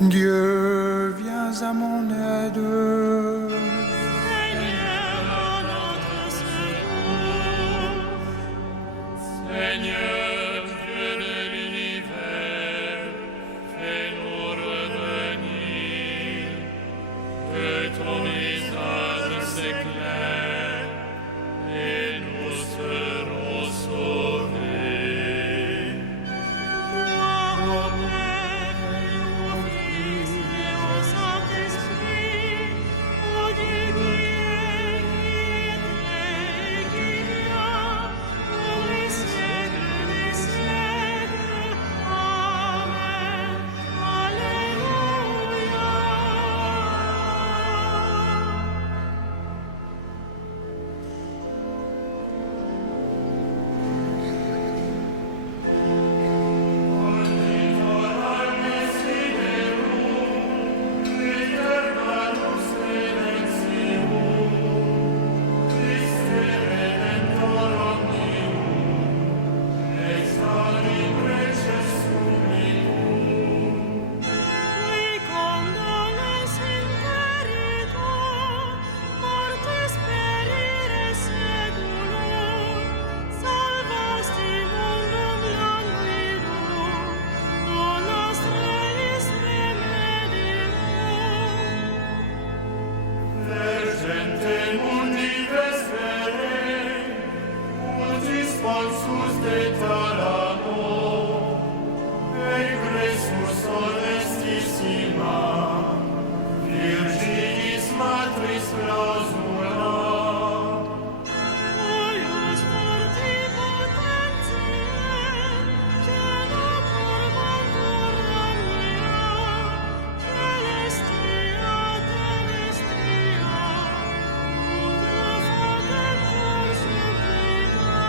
Dieu, viens à mon aide. Seigneur, à notre secours. Seigneur, Dieu de l'univers, fais-nous revenir, que ton visage s'éclaire et nous serons sauvés. Gloire au Père, et au Fils et au Saint-Esprit, au Dieu qui est, et qui vient, pour les siècles des siècles. Amen. Alléluia. Qui condones in territor, mortis perire seculum, salvasti mundum languidum, donas regis remedium. Vergente mundi vespere, ultis consus de talamo, egressus honestissima, Virginis matris clausula. Eius forti potentiae, cena corbantur omnia, celestia terrestria, ut facentur supplita.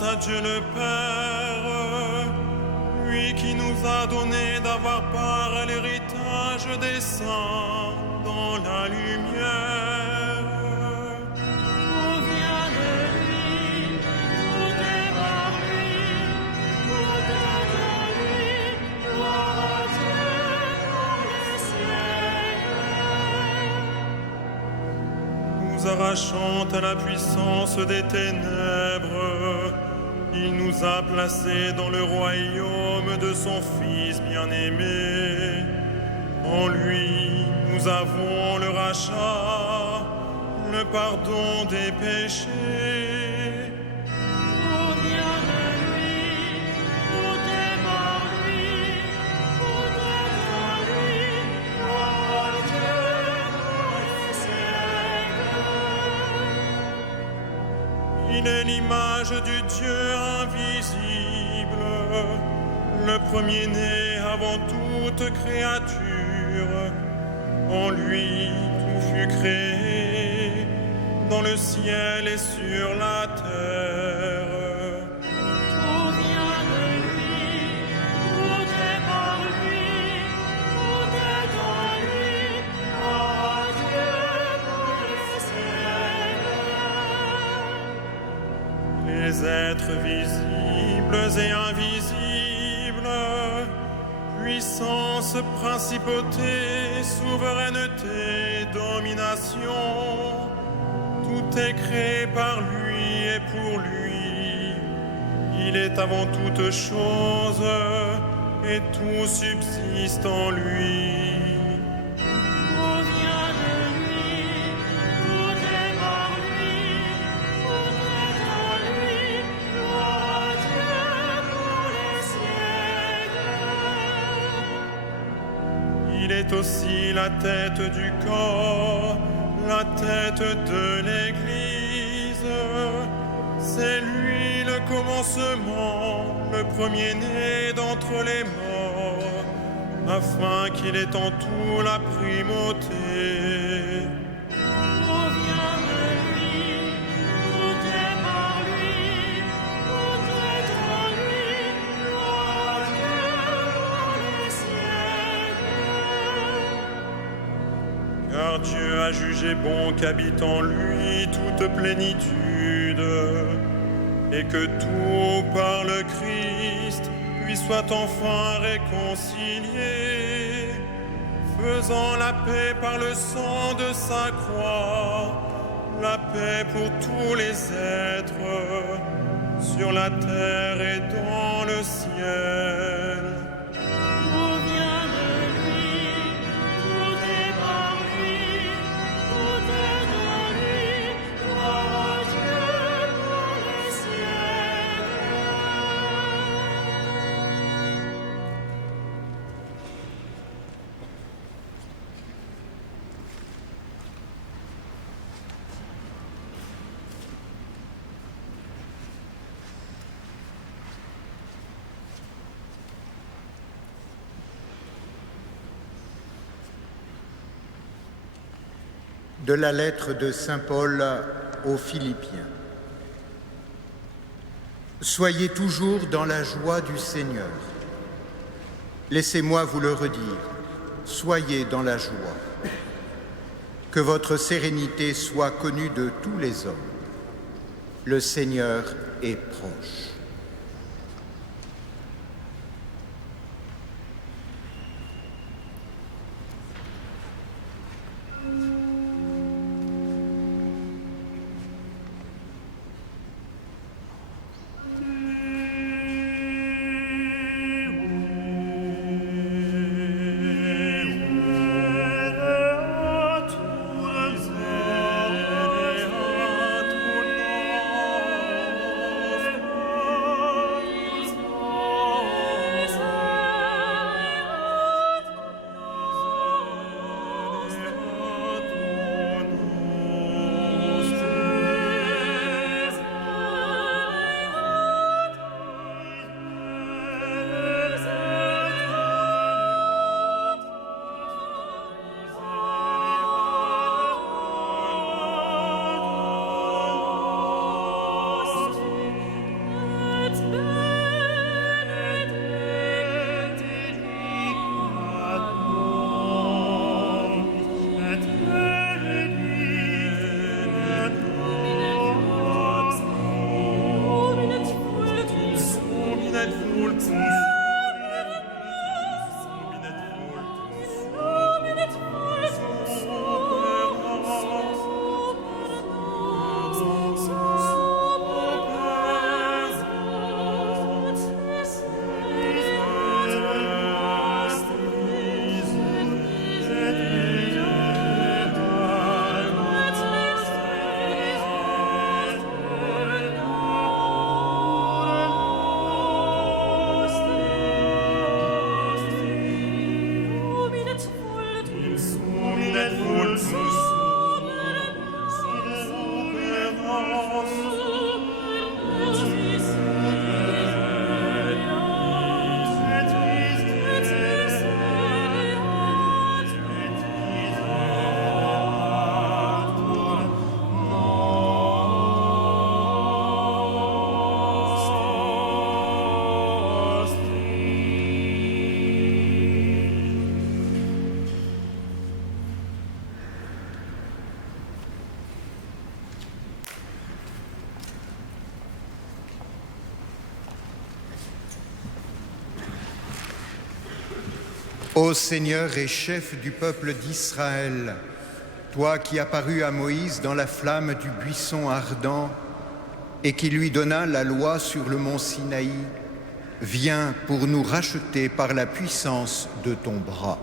à Dieu le Père, lui qui nous a donné d'avoir part à l'héritage des saints dans la lumière. Tout vient de lui, tout est par lui, tout est en lui, gloire à Dieu pour les siècles. Nous arrachant à la puissance des ténèbres, il nous a placés dans le royaume de son Fils bien-aimé. En lui, nous avons le rachat, le pardon des péchés. Tout vient de lui, tout est par lui, tout est en lui, gloire à Dieu pour les siècles. Il est l'image du Dieu invisible, le premier-né avant toute créature. En lui, tout fut créé, dans le ciel et sur la terre. Tout vient de lui, tout est par lui, tout est en lui. Gloire à Dieu pour les siècles. Les êtres visibles et invisibles, puissance, principauté, souveraineté, domination, tout est créé par lui et pour lui. Il est avant toute chose et tout subsiste en lui. Tout vient de lui, tout est par lui, tout est en lui. Gloire à Dieu pour les siècles. Il est aussi la tête du corps, la tête de l'Église. C'est lui le commencement, le premier-né d'entre les morts, afin qu'il ait en tout la primauté. Tout vient de lui, tout est par lui, tout est en lui. Gloire à Dieu pour les siècles. Car Dieu a jugé bon qu'habite en lui toute plénitude, et que tout par le Christ lui soit enfin réconcilié, faisant la paix par le sang de sa croix, la paix pour tous les êtres, sur la terre et dans le ciel. Tout vient de lui, tout est par lui, tout est en lui. Gloire à Dieu pour les siècles. De la lettre de saint Paul aux Philippiens. Soyez toujours dans la joie du Seigneur. Laissez-moi vous le redire, soyez dans la joie. Que votre sérénité soit connue de tous les hommes. Le Seigneur est proche. Ô Seigneur et chef du peuple d'Israël, toi qui apparus à Moïse dans la flamme du buisson ardent et qui lui donna la loi sur le mont Sinaï, viens pour nous racheter par la puissance de ton bras.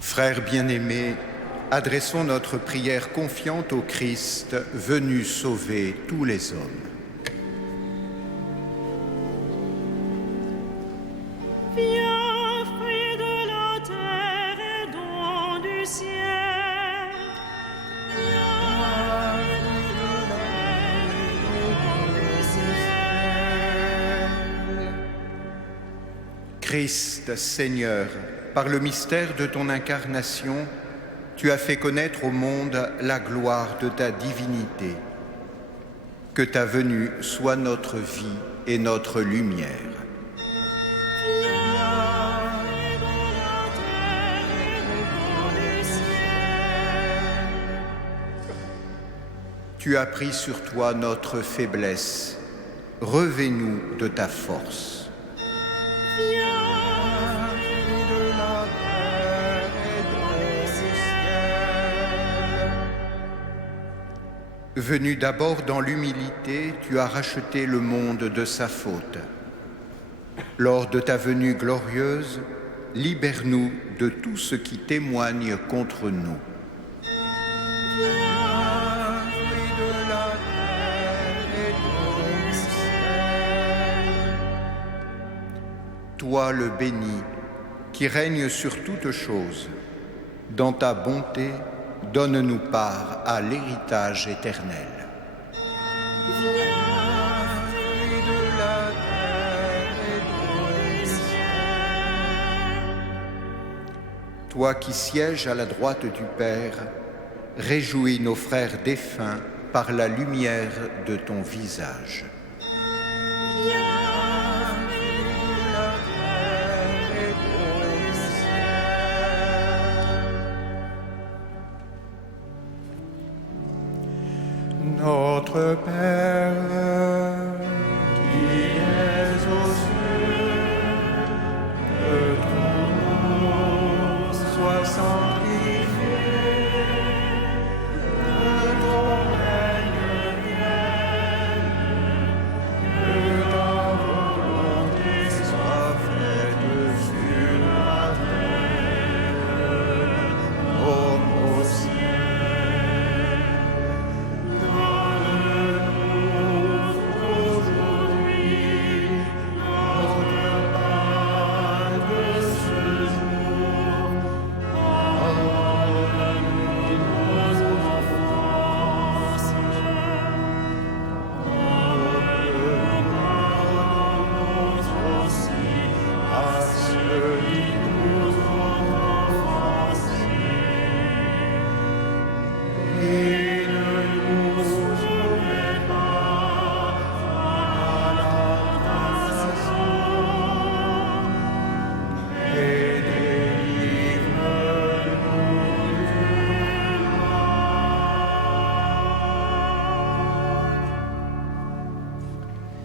Frères bien-aimés, adressons notre prière confiante au Christ, venu sauver tous les hommes. Viens, fruit de la terre et don du ciel. Viens, fruit de la terre et don du ciel. Christ, Seigneur, par le mystère de ton incarnation, tu as fait connaître au monde la gloire de ta divinité. Que ta venue soit notre vie et notre lumière. Viens, Tu as pris sur toi notre faiblesse. Revêt-nous de ta force. Venu d'abord dans l'humilité, tu as racheté le monde de sa faute. Lors de ta venue glorieuse, libère-nous de tout ce qui témoigne contre nous. Toi le béni, qui règne sur toutes choses, dans ta bonté, donne-nous part à l'héritage éternel. Toi qui sièges à la droite du Père, réjouis nos frères défunts par la lumière de ton visage. Notre Père, qui es aux cieux, que ton nom soit sanctifié, que ton règne vienne, que ta volonté soit faite sur la terre comme au ciel.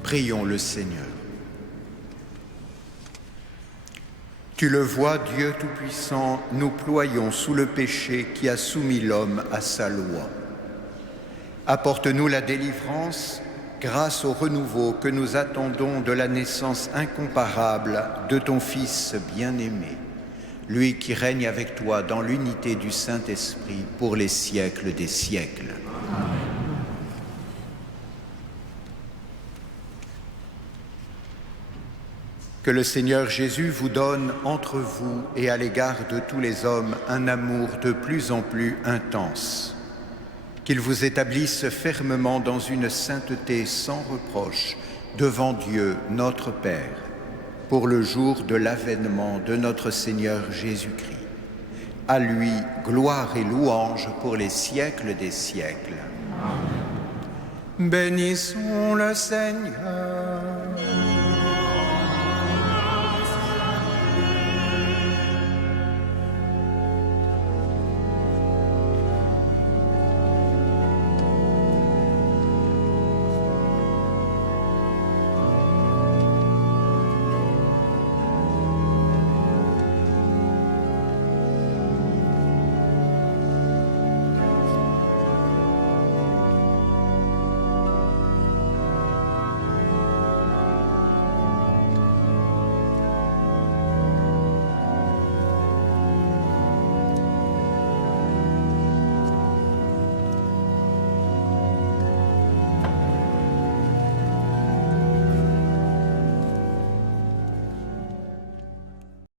Prions le Seigneur. Tu le vois, Dieu Tout-Puissant, nous ployons sous le péché qui a soumis l'homme à sa loi. Apporte-nous la délivrance grâce au renouveau que nous attendons de la naissance incomparable de ton Fils bien-aimé, lui qui règne avec toi dans l'unité du Saint-Esprit pour les siècles des siècles. Amen. Que le Seigneur Jésus vous donne entre vous et à l'égard de tous les hommes un amour de plus en plus intense. Qu'il vous établisse fermement dans une sainteté sans reproche devant Dieu notre Père, pour le jour de l'avènement de notre Seigneur Jésus-Christ. À lui, gloire et louange pour les siècles des siècles. Amen. Bénissons le Seigneur.